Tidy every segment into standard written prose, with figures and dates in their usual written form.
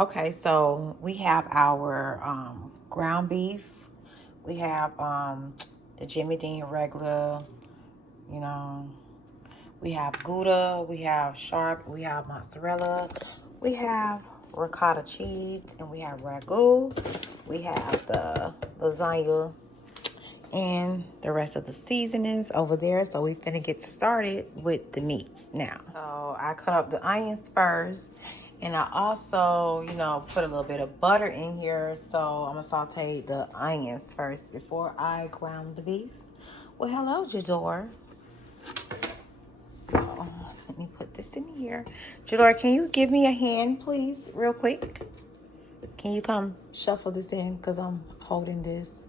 Okay, so we have our ground beef. We have the Jimmy Dean regular, you know. We have Gouda, we have sharp, we have mozzarella, we have ricotta cheese, and we have ragu. We have the lasagna and the rest of the seasonings over there. So we finna get started with the meats now. So I cut up the onions first, and I also, you know, put a little bit of butter in here. So I'm gonna saute the onions first before I ground the beef. Well, hello, Jador. So let me put this in here. Jador, can you give me a hand, please, real quick? Can you come shuffle this in? Because I'm holding this.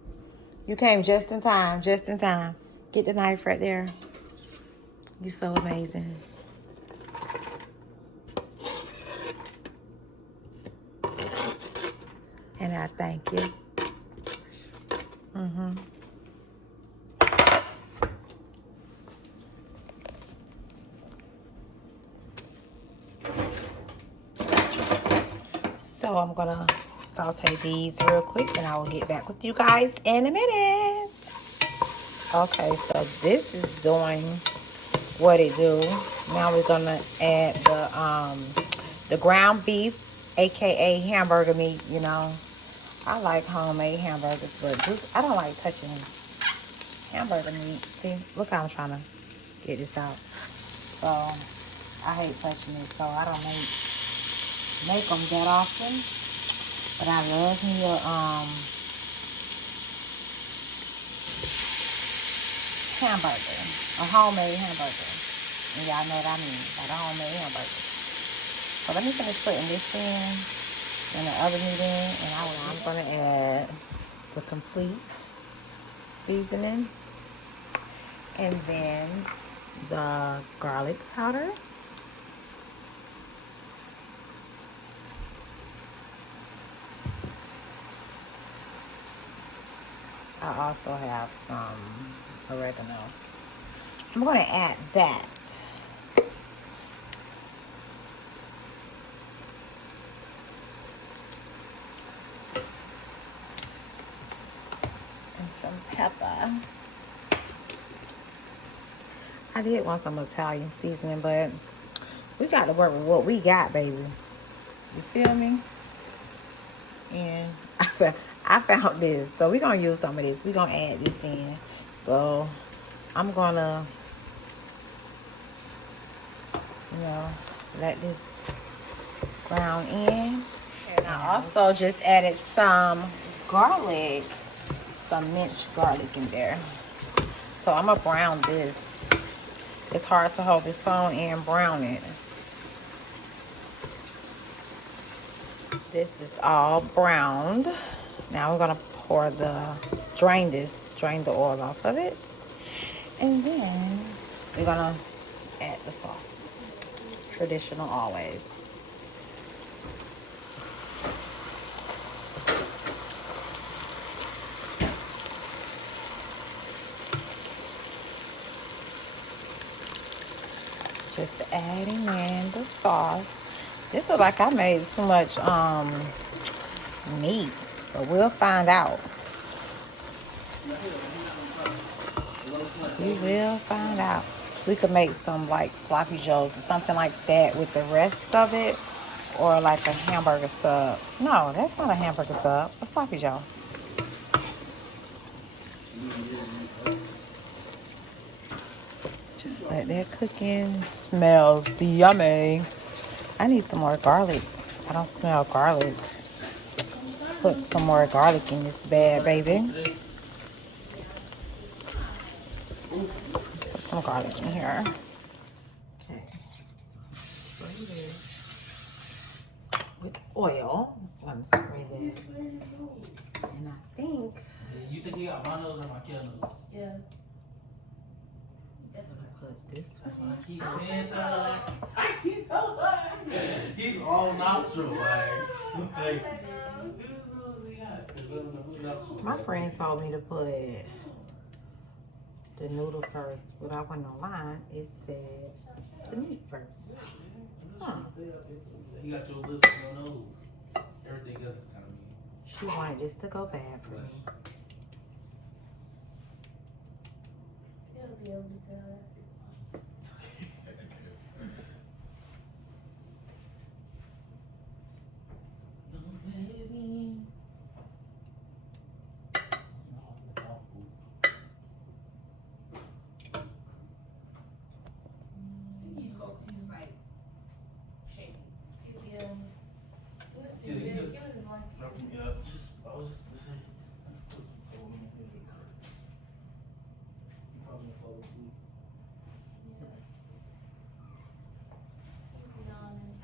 You came just in time, just in time. Get the knife right there. You're so amazing. And I thank you. So I'm gonna saute these real quick and I will get back with you guys in a minute. Okay, so this is doing what it do. Now we're gonna add the ground beef, aka hamburger meat. You know, I like homemade hamburgers, but I don't like touching hamburger meat. See, look how I'm trying to get this out. So I hate touching it, so I don't make them that often. But I love me a hamburger, a homemade hamburger. And y'all know what I mean, like a homemade hamburger. So let me finish putting this in the other meat in, and I'm gonna add the complete seasoning, and then the garlic powder. I also have some oregano. I'm gonna add that. And some pepper. I did want some Italian seasoning, but we got to work with what we got, baby. You feel me? And I found this, so we're gonna use some of this. We're gonna add this in. So I'm gonna, you know, let this brown in. And I also just added some garlic, some minced garlic in there. So I'm gonna brown this. It's hard to hold this phone and brown it. This is all browned. Now we're gonna drain the oil off of it. And then we're gonna add the sauce. Traditional always. Just adding in the sauce. This is like I made too much meat, but we'll find out. We will find out. We could make some like sloppy joes or something like that with the rest of it, or like a hamburger sub. No, that's not a hamburger sub. A sloppy joe. Just let that cook in. Smells yummy. I need some more garlic. I don't smell garlic. Put some more garlic in this bad baby. Put some garlic in here. Okay. Spray this with oil. Let me spray that. And I think. You think you got my nose or my kid nose? Yeah. Put this one. I keep telling he's all nostril, like. My friend told me to put the noodle first, but I went online. It said the meat first. Huh. You got your lips on your nose. You wanted this to go bad for me. You'll be able to tell that's 6 months. He's focused. He's like shaking. Yeah. Let's see. Yeah, you Give just- me the blanket. Yeah, I was just gonna say, let's put some cold in here. You probably gonna fall asleep. Yeah. Keep yawning.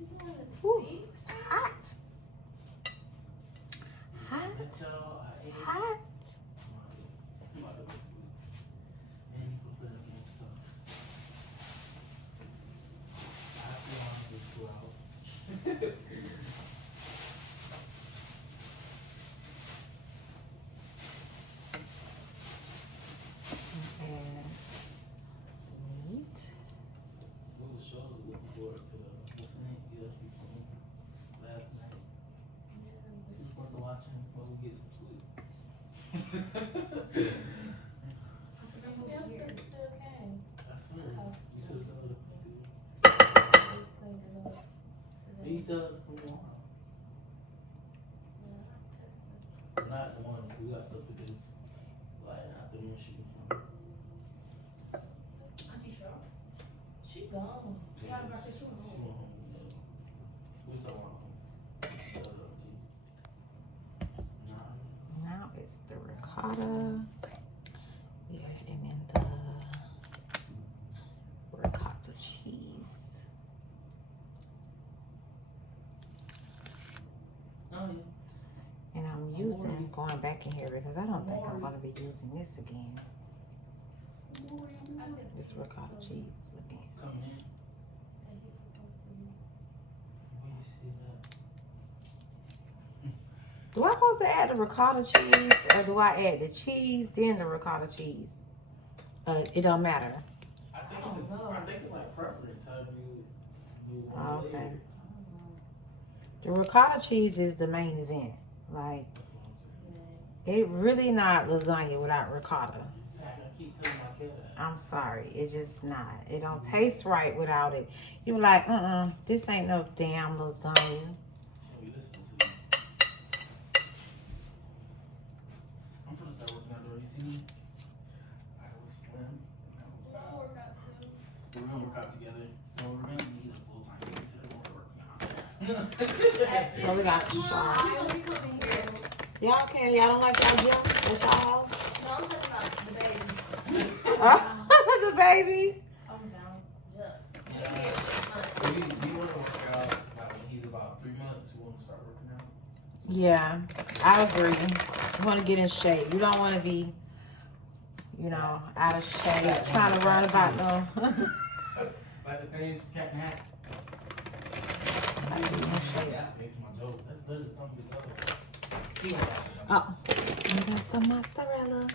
You going to Ooh, sleep? it's hot. Hot. That's all I ate. Hot. And you can put it against stuff. I feel like it's 2 hours. And meat. We was sure looking forward to the what's the name? UFC film last night. She was supposed to watch him before we get some sleep. Yeah, it still came. I swear. You should have told us to see. Just cleaned it up But you today. tell us from now on. Yeah, I texted her. Not the one. We got stuff to do. Like after the shooting. Auntie Shaw. She gone. Yeah, I was about to say she was She home. went home. We still want home. Nah. Now it's the ricotta. We are adding in the ricotta cheese. Oh yeah. And I'm using, going back in here because I don't think I'm going to be using this again. I can This see ricotta it's cheese again. Coming in. that he's supposed to be. Where you see that? Do I supposed to add the ricotta cheese or do I add the cheese then the ricotta cheese? It don't matter. I think it's like preference. However you want Oh, to okay. label The ricotta cheese is the main event. Like, it really not lasagna without ricotta. I keep telling my kid that. I'm sorry. It's just not. It don't taste right without it. You be like, this ain't no damn lasagna. She'll be listening to you. I'm finna start working out already. You see me? I was slim. We'll work out soon. We're gonna work out together. So we're gonna need a full-time babysitter when we're working out. So we got Sean. I'll be coming here. Y'all can. Y'all don't like y'all gym? That's y'all house? No, I'm talking about the baby. The baby. I'm down. Yeah. Yeah. We want to work out like when he's about 3 months. We want to start working out. Yeah, I agree. You want to get in shape. You don't want to be, out of shape, trying to run about them. Like the things Cat and Hat. I do in shape. Yeah, makes my joke. That's literally coming together. He don't have Oh, we got some mozzarella.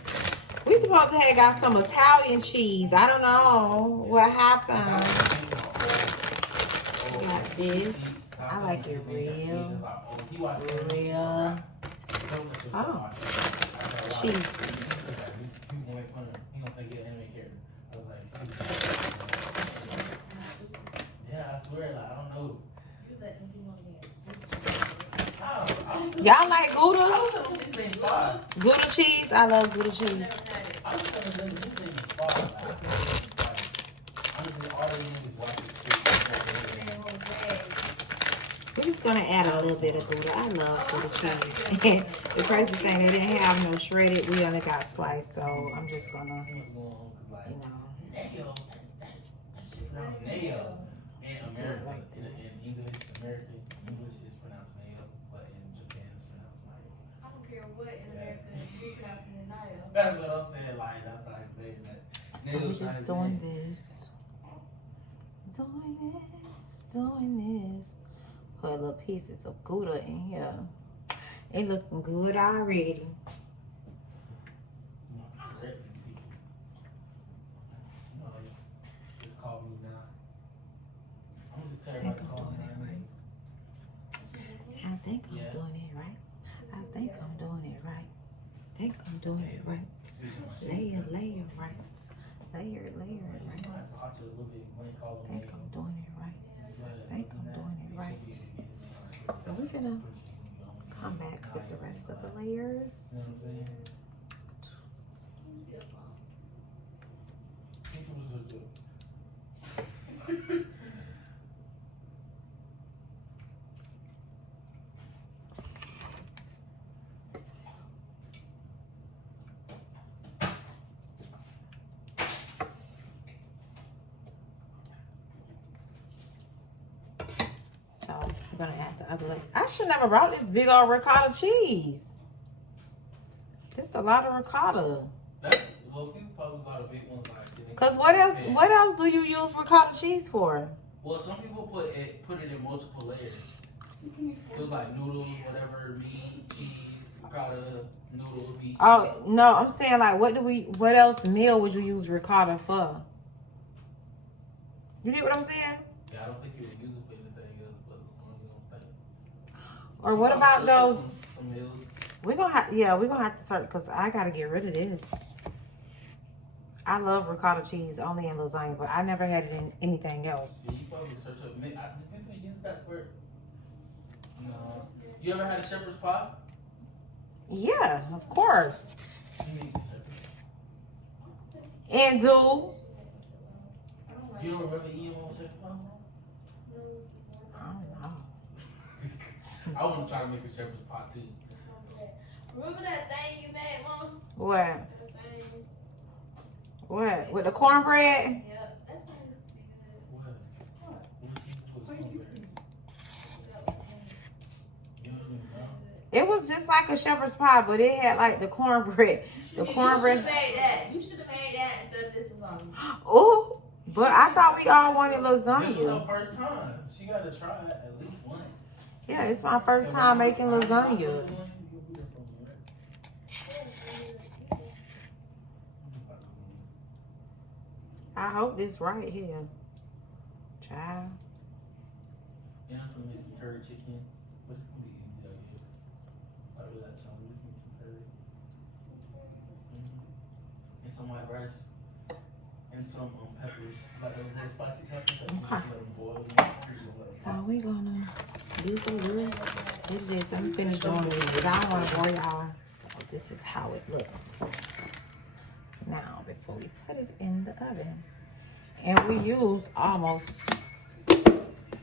We supposed to have got some Italian cheese. I don't know what happened. We got this. I like it real. Real. Oh, cheese. He gonna make fun of him. He gonna think you're an anime character. I was like, yeah, I swear, like, I don't know. You let him do one again. Y'all like I Gouda? was telling this thing fire. Gouda cheese? I love Gouda cheese. Never had it. I was telling this thing is fire. Like, I feel like it's fire. I'm just all they need is watch it straight. Man, whole bag. We're just gonna add a little bit of Gouda. I love Gouda cheese. The crazy thing, they didn't have no shredded. We only got sliced, so I'm just gonna, Too much going on, 'cause, like, you know. nail. That shit pronounced nail. In America, Like in English, English is pronounced nail, but in Japan it's pronounced nail. I don't care what in America you pronouncing it now. That's what I'm saying. Like that's like saying that. So we're just doing this. Doing this. Put little pieces of Gouda in here. It looking good already. Just call me now. I'm just I telling think everybody I'm call me doing it now. right. doing it right. I think I'm doing it right. Think I'm doing it right. Layer, right. Layer, right. Think I'm doing it right. Think I'm doing it right. So we're gonna come back with the rest of the layers. So we're gonna add the other layer. I should never brought this big old ricotta cheese. This is a lot of ricotta. Well, people probably bought a big one like. Cause what else do you use ricotta cheese for? Well, some people put it in multiple layers. It was like noodles, whatever, meat, cheese, ricotta, noodles, beef. Oh no, I'm saying like what else meal would you use ricotta for? You get what I'm saying? Yeah, I don't think you would use it for anything else but lasagna. Or what about those? Some meals. We're gonna have to search because I gotta get rid of this. I love ricotta cheese only in lasagna, but I never had it in anything else. Yeah, you probably search up. Maybe use that for. No. You ever had a shepherd's pie? Yeah, of course. And do. You don't remember eating one with shepherd's pie? I don't know. I want to try to make a shepherd's pie too. Remember that thing you made, Mom? What? That thing. What? With the cornbread? Yep, that thing used to be good. What? It was just like a shepherd's pie, but it had like the cornbread. The cornbread. You should have made that. You should have made that instead of this lasagna. Oh, but I thought we all wanted This was lasagna. her first time. She got to try it at least once. Yeah, it's my first time making lasagna. I hope this right here. Child. Yeah, I'm gonna make some curry chicken. But it's gonna be easy, I guess. Probably like some curry. And some white rice. And some peppers. Like those little spicy peppers. Let them boil. So we gonna do some good. Look at this. Let me finish doing this. I don't want to bore y'all. So this is how it looks. Now, before we put it in the oven. And we use almost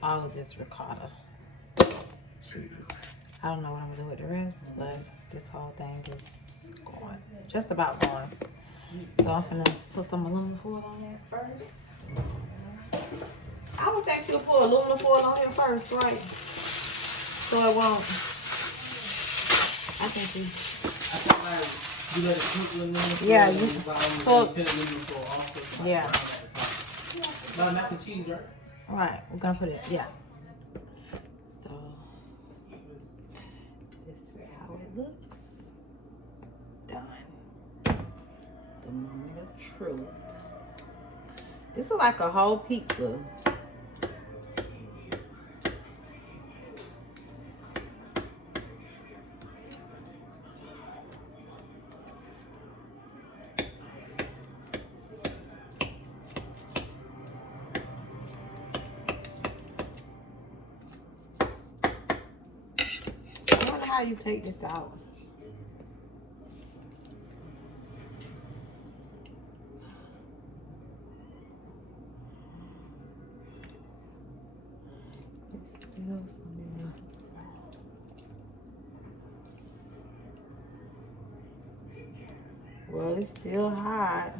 all of this ricotta cheese. I don't know what I'm gonna do with the rest, but this whole thing is going, just about going. So I'm gonna put some aluminum foil on there first. I would think you'll put aluminum foil on there first, right? So it won't. I think you let it cook with aluminum foil. Yeah, you cook. Yeah. No, mac and cheese, right? All right, we're gonna put it, yeah. So, this is how it looks. Done. The moment of truth. This is like a whole pizza. How you take this out? Well, it's still hot.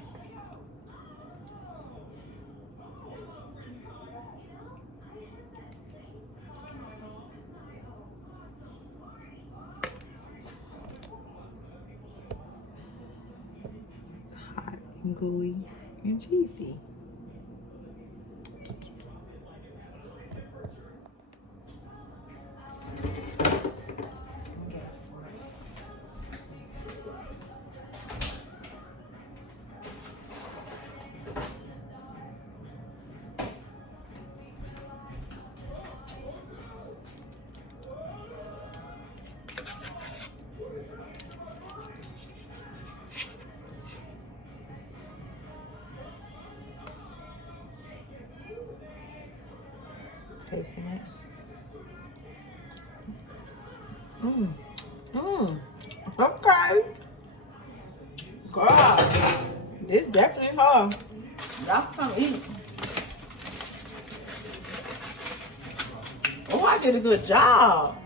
Gooey and cheesy. Tasting it. Mmm. Mmm. Okay. God. This definitely hard. Y'all come eat. Oh, I did a good job.